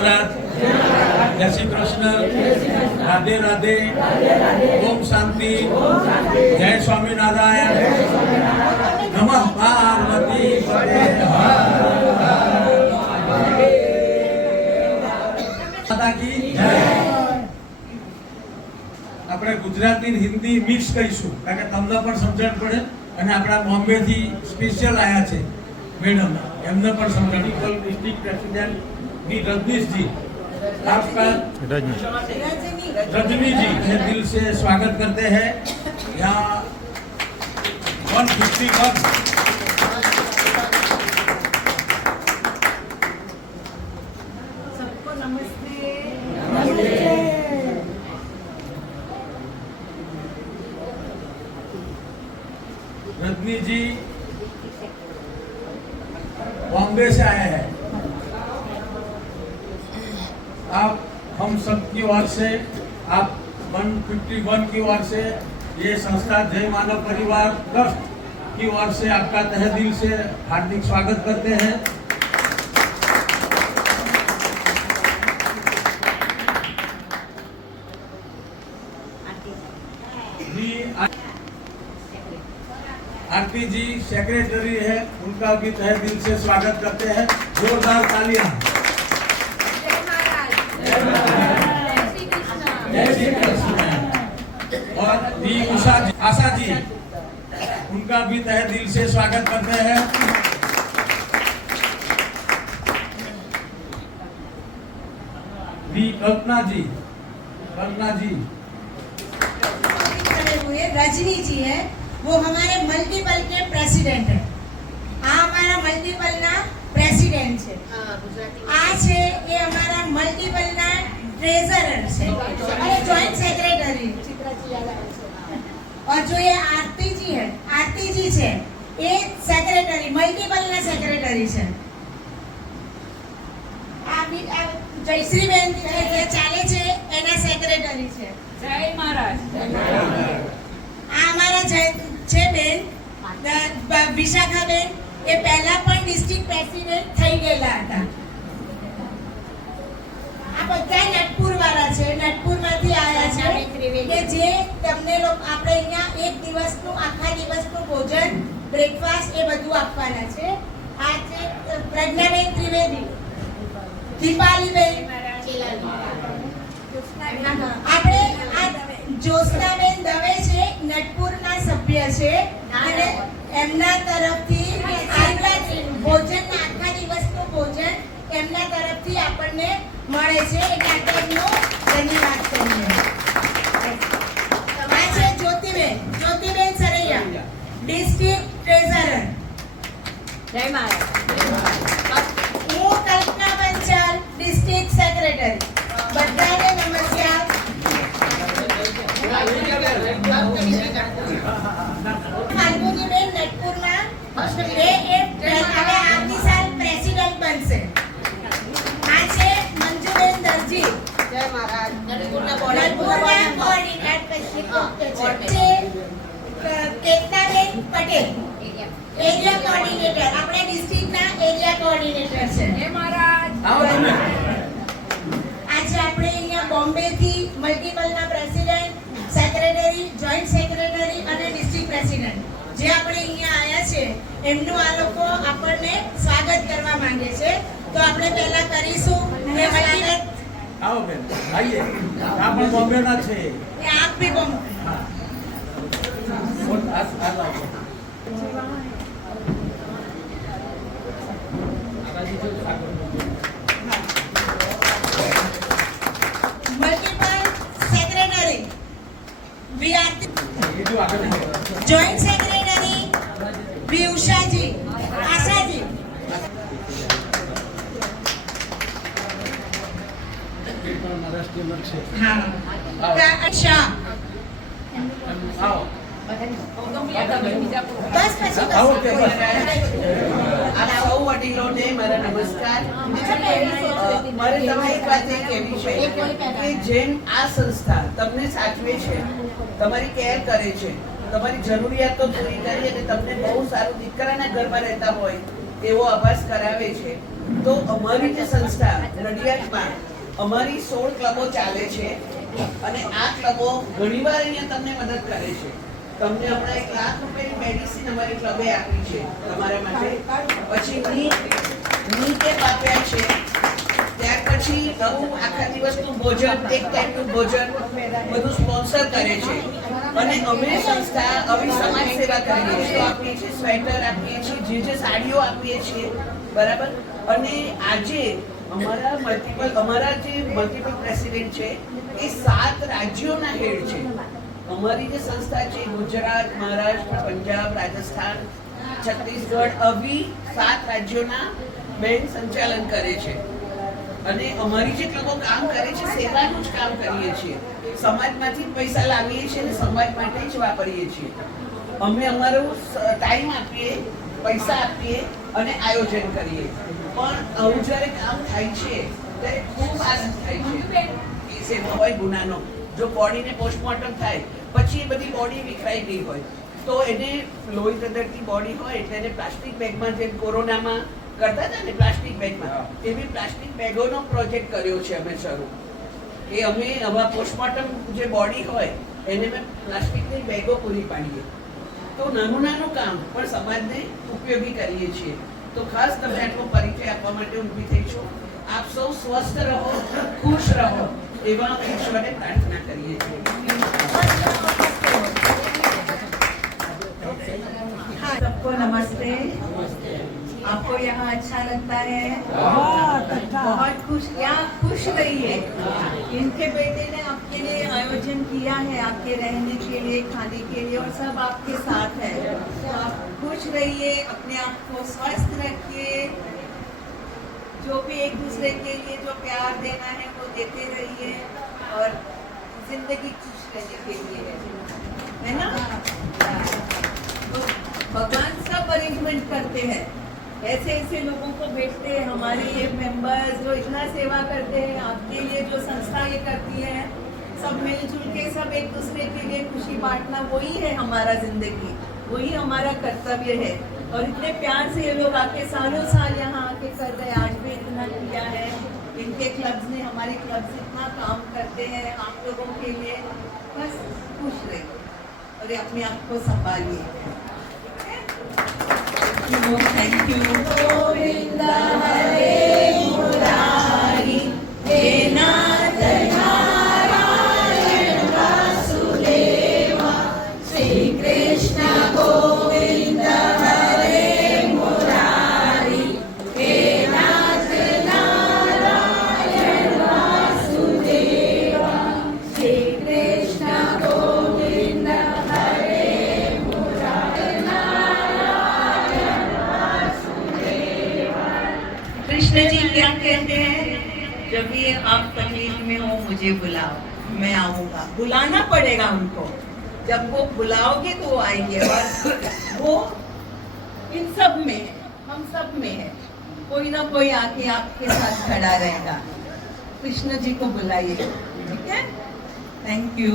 जय श्री कृष्ण, राधे राधे, ओम शांति, जय स्वामी नारायण, नमः पार्वती पते माता की जय। આપણે ગુજરાતી હિન્દી મિક્સ કરીશું કારણ કે તમને પણ સમજણ પડે અને આપણા બોમ્બે થી સ્પેશિયલ આયા છે મેડમ, એમને પણ સમજણ પડે। डिस्ट्रिक्ट प्रेसिडेंट डी रजनीश जी, आपका रजनी जी के दिल से स्वागत करते हैं। यहाँ 151 सबको नमस्ते। रजनी जी बॉम्बे से आए हैं। आप हम सब की ओर से, आप 151 की ओर से, ये संस्था जय मानव परिवार ट्रस्ट की ओर से आपका तहे दिल से हार्दिक स्वागत करते हैं। आरती जी सेक्रेटरी है, उनका भी तहे दिल से स्वागत करते हैं। जोरदार तालियां। जय श्री कृष्ण। और दी आशा जी, उनका भी तहे दिल से स्वागत करते हैं। दी कल्पना जी, रजनी जी है, वो हमारे मल्टीपल के प्रेसिडेंट है। आ हमारा मल्टीपल ना प्रेसिडेंट है, आ छे ये हमारा मल्टीपल ना ट्रेजरर है और जॉइंट सेक्रेटरी। और जो ये आरती जी है, आरती जी है ये सेक्रेटरी, मल्टीपल ना सेक्रेटरी है। जयश्री बेन ये चाले छे एना सेक्रेटरी है। जय महाराज। आ हमारा छे बेन विशाखा बेन, ये पहला पण डिस्ट्रिक्ट प्रेसिडेंट થઈ ગયેલા હતા। આ બધા નટપુર વાળા છે, નટપુરમાંથી આયા છે કે જે તમને લોકો આપણે અહીંયા એક દિવસનું આખા દિવસનું ભોજન, બ્રેકફાસ્ટ એ બધું આપવાના છે। આ છે પ્રજ્ઞાબેન ત્રિવેદી, દીપાલીબેન આપણે આ જ્યોત્સનાબેન દવે છે, નટપુરના સભ્ય છે અને એમના તરફથી ભોજનના આખા દિવસનું ભોજન એમના તરફથી આપણને મળે છે, એટલે આપણે એમનો ધન્યવાદ કરીએ। આ છે જ્યોતિબેન સરૈયા, ડિસ્ટ્રિક્ટ ટ્રેઝરર। જય મહારાજ। હું કલ્પના પંચાલ, ડિસ્ટ્રિક્ટ સેક્રેટરી। બધાને નમસ્કાર। ફાલ્ગુનીબેન નટપુરના એ આવતી સાલ પ્રેસિડેન્ટ બનશે। આ છે મંજુબેન દરજી, જય મહારાજ, નટપુરના કોઓર્ડિનેટર છે। કેતનાબેન પટેલ, એરિયા કોઓર્ડિનેટર, આપણે ડિસ્ટ્રિક્ટના એરિયા કોઓર્ડિનેટર છે। જય મહારાજ। આજે આપણે અહીંયા બોમ્બે થી મલ્ટીપલના પ્રેસિડેન્ટ, સેક્રેટરી, જોઈન્ટ સેક્રેટરી અને ડિસ્ટ્રિક્ટ પ્રેસિડેન્ટ જે આપણે અહીંયા આયા છે એમનું આ લોકો આપણને સ્વાગત કરવા માંગે છે। તો આપણે પહેલા કરીશું કે મલ્ટીપલ आओ बेन, आइए। आप પણ બોમ્બે ના છે? એ આપ ભી બોમ્બે। હા, और आ लाओ। मल्टीपल सेक्रेटरी वी आर ये जो आगे है जॉइंट सेक्रेटरी वी उषा जी, आशा जी। महाराष्ट्र में से हाँ, अच्छा आओ बस પછી आओ के बस આ સૌ વડીલોને મારા નમસ્કાર। મારે તમને એક વાત એ કહેવી છે કે જેમ આ સંસ્થા તમને સાચવે છે, તમારી કેર કરે છે, તમારી જરૂરિયાતો પૂરી કરી અને તમને બહુ સારું દીકરાના ઘરમાં રહેતા હોય એવો અભ્યાસ કરાવે છે. તો અમારી જે સંસ્થા નડિયાદમાં અમારી 16 ક્લબો ચાલે છે અને આ ક્લબો ઘણીવાર અહીંયા તમને મદદ કરે છે. તમને હમણાં 1 લાખ રૂપિયાની મેડિસિન અમારી ક્લબે આપી છે તમારા માટે. પછી ની કેપ આપ્યા છે. ત્યાર પછી આવું આખા દિવસનું ભોજન, એક ટાઈમનું ભોજન બધું સ્પોન્સર કરે છે. અને અમે સંસ્થા આવી સમાજ સેવા કરીએ છીએ. આપીએ છીએ સ્વેટર આપીએ છીએ, જે સાડીઓ આપીએ છીએ, બરાબર. અને આજે અમારા જે મલ્ટિપલ પ્રેસિડેન્ટ છે એ 7 રાજ્યોના હેડ છે. અમારી જે સંસ્થા છે ગુજરાત, મહારાષ્ટ્ર, પંજાબ, રાજસ્થાન, છત્તીસગઢ આવી 7 રાજ્યોના બેન સંચાલન કરે છે. અને અમારી જે ક્લબો કામ કરે છે સેવાનું જ કામ કરીએ છીએ. સમાજમાંથી પૈસા લાવીએ છીએ અને સમાજ માટે જ વાપરીએ છીએ. અમે અમારો ટાઈમ આપીએ, પૈસા આપીએ અને આયોજન કરીએ. પણ આવું જ્યારે કામ થાય છે ત્યારે ખૂબ આનંદ થાય છે. કેસ એવો હોય ગુનાનો, જો બોડીને પોસ્ટમોર્ટમ થાય પછી એ બધી બોડી વિખરાઈ ગઈ હોય તો એને લોહી તદડતી બોડી હોય એટલે એને પ્લાસ્ટિક બેગમાં, જેમ કોરોનામાં કરતા હતા ને પ્લાસ્ટિક બેગમાં, એવી પ્લાસ્ટિક બેગોનો પ્રોજેક્ટ કર્યો છે અમે શરૂ. એ અમે આવા પોસ્ટમોર્ટમ જે બોડી હોય એને મેં પ્લાસ્ટિકની બેગો પૂરી પાડીએ. તો નાનું નાનું કામ પણ સમાજને ઉપયોગી કરીએ છીએ. તો ખાસ તમે આટલો પરિચય આપવા માટે ઊભી થઈ છું. આપ સૌ સ્વસ્થ રહો, ખુશ રહો એવા ઈશ્વરને પ્રાર્થના કરીએ છીએ. सबको नमस्ते. आपको यहाँ अच्छा लगता है? बहुत खुश रहिए. इनके बेटे ने आपके लिए आयोजन किया है, आपके रहने के लिए, खाने के लिए, और सब आपके साथ है. तो आप खुश रहिए, अपने आप को स्वस्थ रखिए. जो भी एक दूसरे के लिए जो प्यार देना है वो देते रहिए और जिंदगी खुश रहने के लिए है ना. तो भगवान सब अरेंजमेंट करते हैं. ऐसे ऐसे लोगों को भेजते हैं. हमारे ये मेंबर्स जो इतना सेवा करते हैं, आपके लिए जो संस्था ये करती है, सब मिलजुल के सब एक दूसरे के लिए खुशी बांटना, वही है हमारा जिंदगी, वही हमारा कर्तव्य है. और इतने प्यार से ये लोग आके सालों साल यहाँ आके कर रहे हैं. आज भी इतना किया है. इनके क्लब्स ने, हमारे क्लब्स इतना काम करते हैं आप लोगों के लिए. बस खुश रहिए और अपने आप को संभालिए. Thank you. गोविंद हरे मुरारी, हे नाथ नारायण वासुदेवा, श्री कृष्ण गोविंद हरे मुरारी, हे नाथ नारायण वासुदेवा, श्री कृष्ण गोविंद हरे कृष्ण जी क्या कहते हैं? जब भी आप तकलीफ में हो मुझे बुलाओ, मैं आऊंगा. बुलाना पड़ेगा उनको. जब वो बुलाओगे तो वो आएंगे. और वो इन सब में है, हम सब में है. कोई ना कोई आके आपके साथ खड़ा रहेगा. कृष्ण जी को बुलाइए. ठीक है. Thank you.